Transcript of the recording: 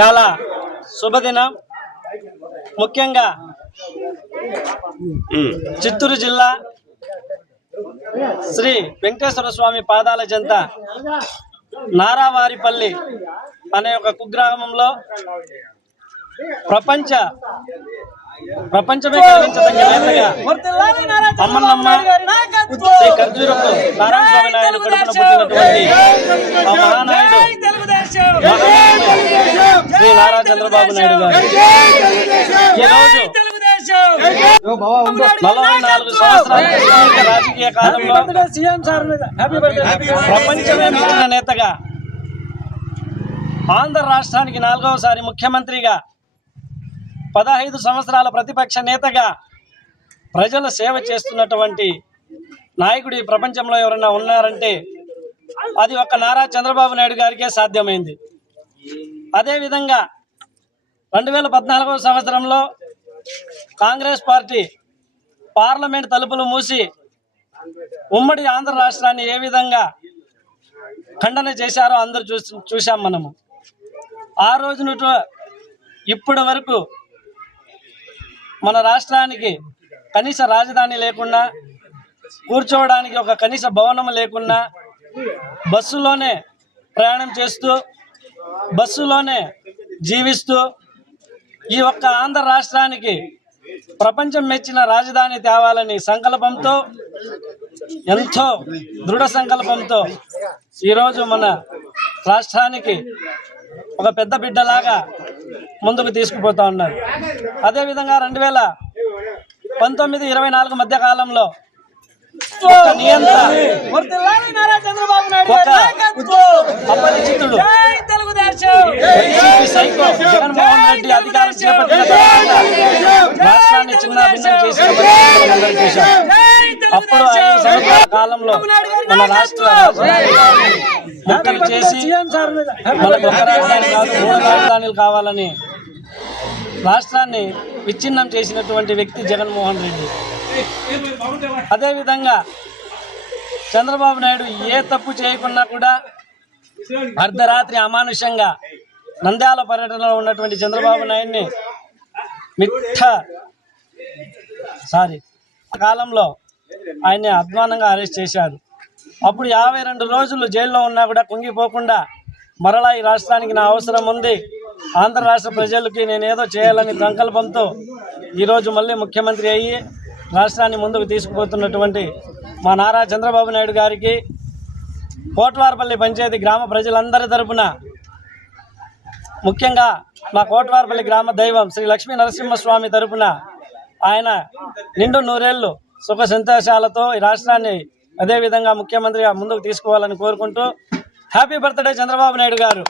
చాలా శుభదినం. ముఖ్యంగా చిత్తూరు జిల్లా శ్రీ వెంకటేశ్వర స్వామి పాదాల చెంత నారావారిపల్లి అనే ఒక కుగ్రామంలో ప్రపంచమే గర్వించదగ్గ నేతగా అమ్మన్నమ్మ శ్రీ ఖర్జూరపు నారాయణ స్వామి నాయుడు కడుపున పుట్టినటువంటి ఆ మహానాయుడు శ్రీ నారా చంద్రబాబు నాయుడు గారు ఈరోజు 44 సంవత్సరాల రాజకీయ కాలంలో ప్రపంచమే మెచ్చిన నేతగా, ఆంధ్ర రాష్ట్రానికి 4వసారి ముఖ్యమంత్రిగా, 15 సంవత్సరాల ప్రతిపక్ష నేతగా ప్రజల సేవ చేస్తున్నటువంటి నాయకుడు ఈ ప్రపంచంలో ఎవరైనా ఉన్నారంటే అది ఒక్క నారా చంద్రబాబు నాయుడు గారికే సాధ్యమైంది. అదేవిధంగా 2014వ సంవత్సరంలో కాంగ్రెస్ పార్టీ పార్లమెంట్ తలుపులు మూసి ఉమ్మడి ఆంధ్ర రాష్ట్రాన్ని ఏ విధంగా ఖండన చేశారో అందరూ చూశాం మనము. ఆ రోజు నుండి ఇప్పటి వరకు మన రాష్ట్రానికి కనీస రాజధాని లేకుండా, కూర్చోవడానికి ఒక కనీస భవనం లేకుండా, బస్సులోనే ప్రయాణం చేస్తూ బస్సులోనే జీవిస్తూ ఈ ఒక్క ఆంధ్ర రాష్ట్రానికి ప్రపంచం మెచ్చిన రాజధాని తేవాలని సంకల్పంతో, ఎంతో దృఢ సంకల్పంతో ఈరోజు మన రాష్ట్రానికి ఒక పెద్ద బిడ్డలాగా ముందుకు తీసుకుపోతా ఉన్నారు. అదేవిధంగా 2019-24 మధ్య కాలంలో నియంత్ర అపరిచితుడు సైకో జగన్మోహన్ రెడ్డి అధికారం చేపట్టిన రాష్ట్రాన్ని చిన్నాభిన్నం చేసిన అప్పుడు 5 సంవత్సరాల కాలంలో మన రాష్ట్ర ముక్కలు చేసి మనకు ఒక రాజధాని కాదు 3 రాజధానులు కావాలని రాష్ట్రాన్ని విచ్ఛిన్నం చేసినటువంటి వ్యక్తి జగన్మోహన్ రెడ్డి. అదేవిధంగా చంద్రబాబు నాయుడు ఏ తప్పు చేయకున్నా కూడా అర్ధరాత్రి అమానుషంగా నంద్యాల పర్యటనలో ఉన్నటువంటి చంద్రబాబు నాయుడిని కాలంలో ఆయన్ని అధ్వానంగా అరెస్ట్ చేశారు. అప్పుడు 52 రోజులు జైల్లో ఉన్నా కూడా కుంగిపోకుండా మరలా ఈ రాష్ట్రానికి నా అవసరం ఉంది, ఆంధ్ర రాష్ట్ర ప్రజలకి నేనేదో చేయాలని సంకల్పంతో ఈరోజు మళ్ళీ ముఖ్యమంత్రి అయ్యి రాష్ట్రాన్ని ముందుకు తీసుకుపోతున్నటువంటి మా నారా చంద్రబాబు నాయుడు గారికి కోట్వారపల్లి పంచాయతీ గ్రామ ప్రజలందరి తరపున, ముఖ్యంగా మా కోట్వారపల్లి గ్రామ దైవం శ్రీ లక్ష్మీ నరసింహస్వామి తరపున ఆయన నిండు 100 ఏళ్ళు సుఖ సంతోషాలతో ఈ రాష్ట్రాన్ని అదేవిధంగా ముఖ్యమంత్రిగా ముందుకు తీసుకోవాలని కోరుకుంటూ హ్యాపీ బర్త్డే చంద్రబాబు నాయుడు గారు.